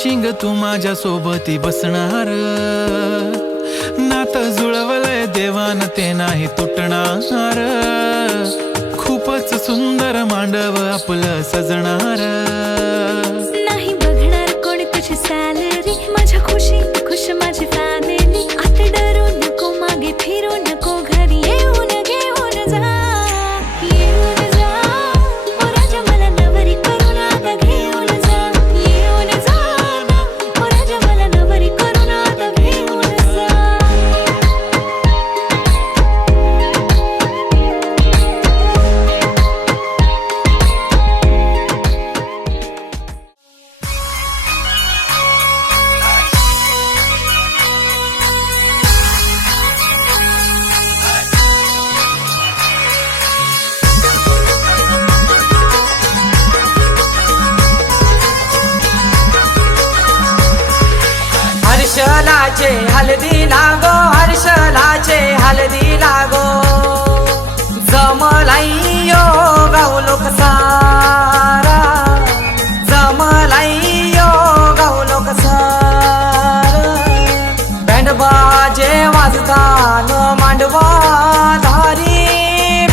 शिंग तू माझ्या सोबती बसणार, नातं जुळवलंय देवान ते नाही तुटणार, खूपच सुंदर मांडव आपलं सजणार. नाही बघणार कोणी तुझी सॅलरी, माझ्या खुशी खुश माझी फॅमिली. आता डरू नको मागे फिरू नको, घरी येऊन घेऊन जा, येऊन जा. ओ राजा मला नवरी करून आता घेऊन जा, येऊन जा ना. ओ राजा मला नवरी करून आता घेऊन जा. हर्षलाचे हलदी लागो, हर्षलाचे हलदी लागो. जमलाइयो गावलोक सारा, जमलाइयो गावलोक सारा. बँड बाजे वाजतान मांडवा धारी,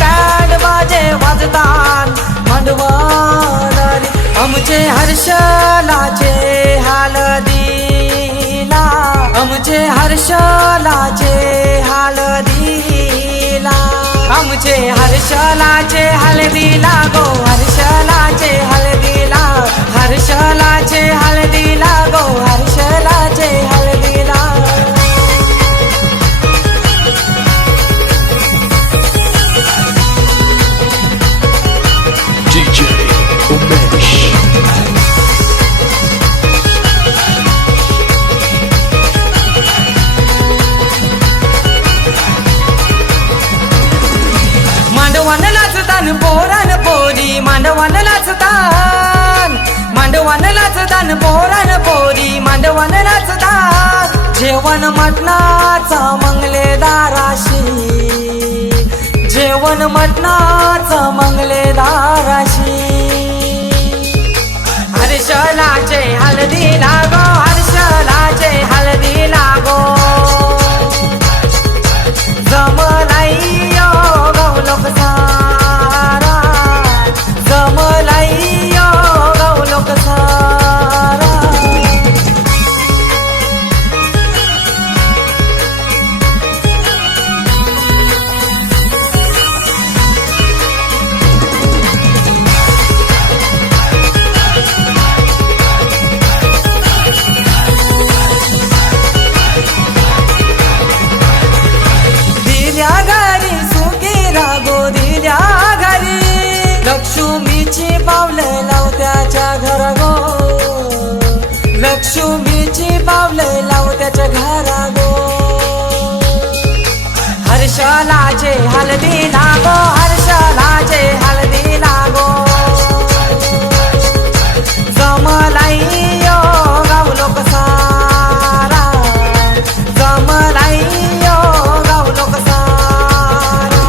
बँड बाजे वाजतान मांडवा धारी. आमचे हर्षलाचे हलदीला, आमचे हर्षलाचे हलदीला, आमचे हर्षलाचे हलदीला गो, हर्षलाचे हलदीला, हर्षलाचे हलदीला गो, हर्षलाचे हलदीला. DJ Umesh. मांडवान नाचतान पोरान पोरी, मांडवान नाचतान, मांडवान नाचतान पोरान पोरी, मांडवान नाचतान. जेवण मटणाचा मंगलेदाराशी, जेवण मटणाचा मंगलेदाराशी. हर्षलाचे हलदी लागो, हर्षलाचे हलदी लागो. जमलाइयो गावलोक सारा, जमलाइयो गावलोक सारा. दिल्या घरी सुखी रागो, दिल्या घरी लक्ष्मीची पावले लावत्याच्या घरा गो, लक्ष्मीची पावले लावत्याच्या घरा गो. हर्षलाचे हलदी लागो, हर्षलाचे हलदी लागो. जमलाइयो गावलोक सारा, जमलाइयो गावलोक सारा.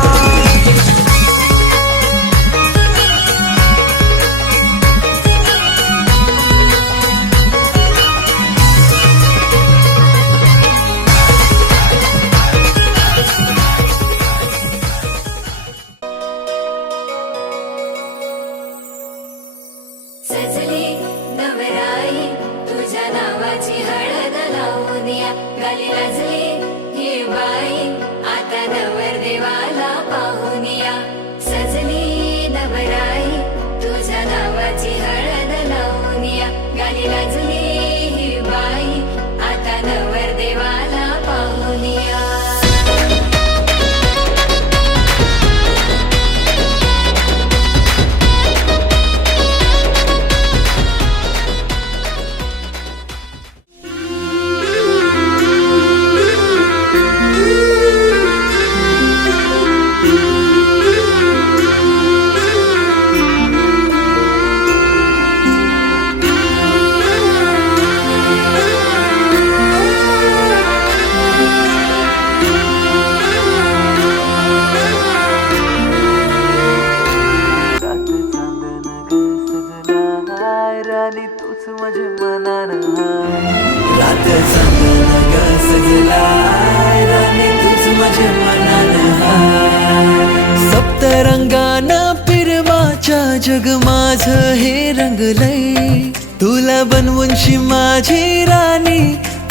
जग माझ हे रंगलय, तुला बनवूनशी माझी राणी,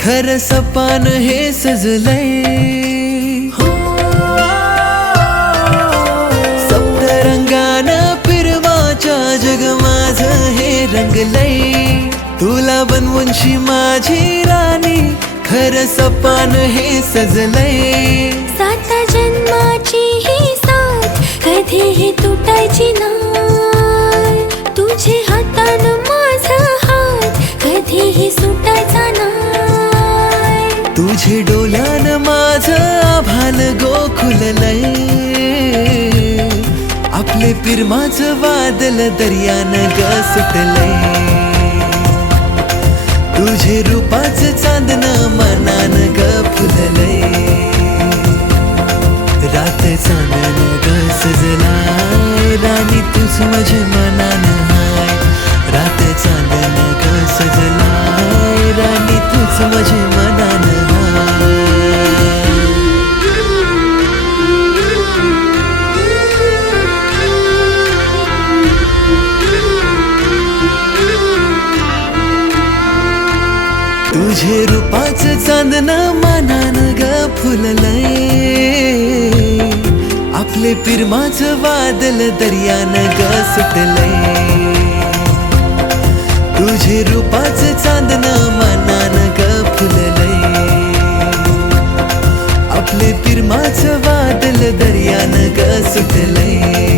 खर सपान हे सजलय. सप्तरंगान फिरवाच्या जग माझ हे रंगलय, तुला बनवूनशी माझी राणी, खर सपान हे सजलय. सात जन्माची ही साथ कधीही तुटायची नाही, तुझे हातान माझा हात कधीही सुटायचा नाही. तुझे डोल्यान माझ आभाल गोखुललय, आपले पिरमाच वादल दर्यान ग सुटलय. तुझे रूपाच चांदन मनान ग फुललय, रात चांदन ग सजलाय, राणी तूच माझे मनान हाय. रात चांदन ग सजलाय, राणी तूच माझे मनान हाय. तुझे रूपाच चांदन मनान ग फुललय, आपले पिरमाच वादल दर्यान ग सुटलय. तुझे रूपाच चांदन मनान ग फुललय, आपले पिरमाच वादल दर्यान ग सुटलय.